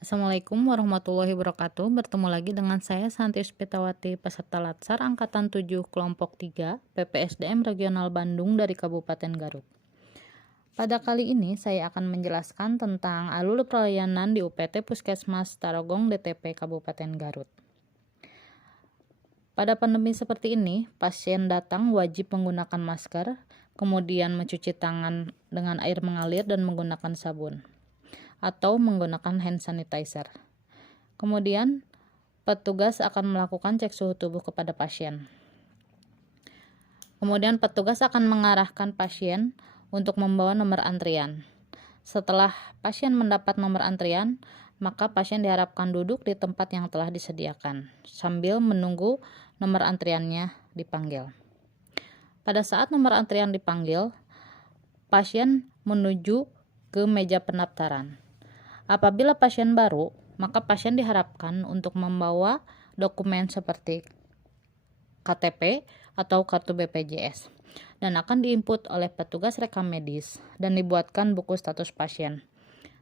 Assalamualaikum warahmatullahi wabarakatuh. Bertemu lagi dengan saya Santi Spitawati, peserta Latsar Angkatan 7 Kelompok 3 PPSDM Regional Bandung dari Kabupaten Garut. Pada kali ini saya akan menjelaskan tentang alur pelayanan di UPT Puskesmas Tarogong DTP Kabupaten Garut. Pada pandemi seperti ini, pasien datang wajib menggunakan masker, kemudian mencuci tangan dengan air mengalir dan menggunakan sabun, atau menggunakan hand sanitizer. Kemudian, petugas akan melakukan cek suhu tubuh kepada pasien. Kemudian, petugas akan mengarahkan pasien untuk membawa nomor antrian. Setelah pasien mendapat nomor antrian, maka pasien diharapkan duduk di tempat yang telah disediakan sambil menunggu nomor antriannya dipanggil. Pada saat nomor antrian dipanggil, pasien menuju ke meja pendaftaran. Apabila pasien baru, maka pasien diharapkan untuk membawa dokumen seperti KTP atau kartu BPJS dan akan diinput oleh petugas rekam medis dan dibuatkan buku status pasien.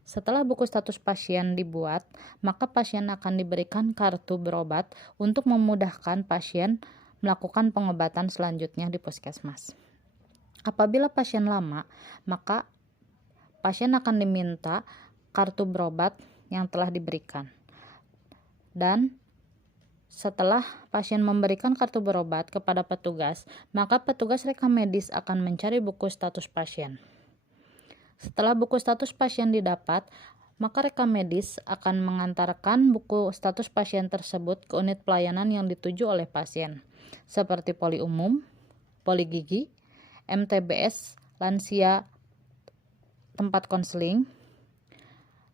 Setelah buku status pasien dibuat, maka pasien akan diberikan kartu berobat untuk memudahkan pasien melakukan pengobatan selanjutnya di puskesmas. Apabila pasien lama, maka pasien akan diminta kartu berobat yang telah diberikan. Dan setelah pasien memberikan kartu berobat kepada petugas, maka petugas rekam medis akan mencari buku status pasien. Setelah buku status pasien didapat, maka rekam medis akan mengantarkan buku status pasien tersebut ke unit pelayanan yang dituju oleh pasien, seperti poli umum, poli gigi, MTBS, lansia, tempat konseling.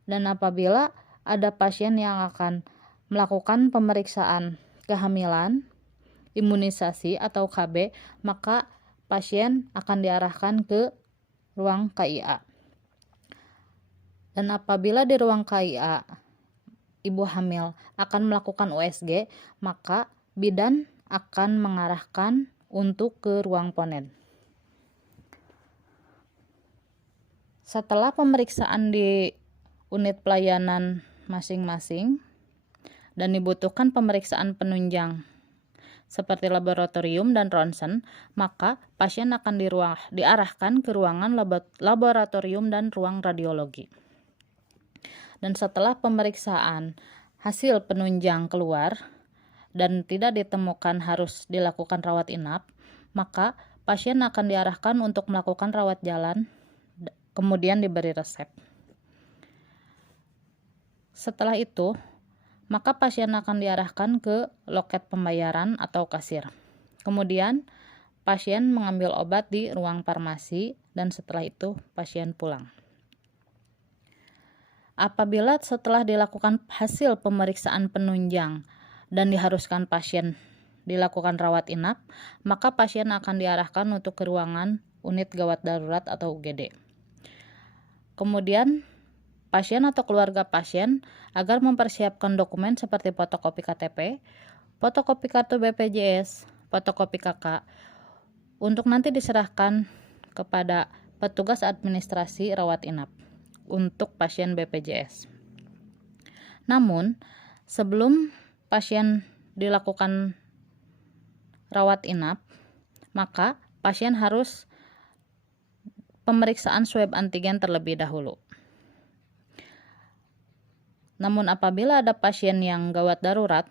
Dan apabila ada pasien yang akan melakukan pemeriksaan kehamilan, imunisasi atau KB, maka pasien akan diarahkan ke ruang KIA. Dan apabila di ruang KIA ibu hamil akan melakukan USG, maka bidan akan mengarahkan untuk ke ruang ponen. Setelah pemeriksaan di unit pelayanan masing-masing dan dibutuhkan pemeriksaan penunjang seperti laboratorium dan ronsen, maka pasien akan diarahkan ke ruangan laboratorium dan ruang radiologi. Dan setelah pemeriksaan hasil penunjang keluar dan tidak ditemukan harus dilakukan rawat inap, maka pasien akan diarahkan untuk melakukan rawat jalan, kemudian diberi resep. Setelah itu, maka pasien akan diarahkan ke loket pembayaran atau kasir. Kemudian, pasien mengambil obat di ruang farmasi dan setelah itu pasien pulang. Apabila setelah dilakukan hasil pemeriksaan penunjang dan diharuskan pasien dilakukan rawat inap, maka pasien akan diarahkan untuk ke ruangan unit gawat darurat atau UGD. Kemudian, pasien atau keluarga pasien agar mempersiapkan dokumen seperti fotokopi KTP, fotokopi kartu BPJS, fotokopi KK untuk nanti diserahkan kepada petugas administrasi rawat inap untuk pasien BPJS. Namun, sebelum pasien dilakukan rawat inap, maka pasien harus pemeriksaan swab antigen terlebih dahulu. Namun apabila ada pasien yang gawat darurat,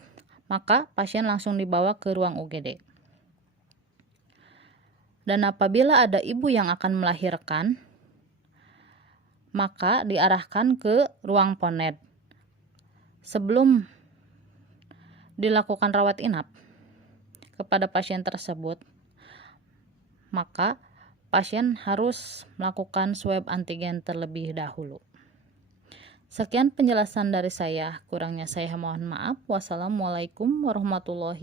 maka pasien langsung dibawa ke ruang UGD. Dan apabila ada ibu yang akan melahirkan, maka diarahkan ke ruang ponet. Sebelum dilakukan rawat inap kepada pasien tersebut, maka pasien harus melakukan swab antigen terlebih dahulu. Sekian penjelasan dari saya, kurangnya saya mohon maaf. Wassalamualaikum warahmatullahi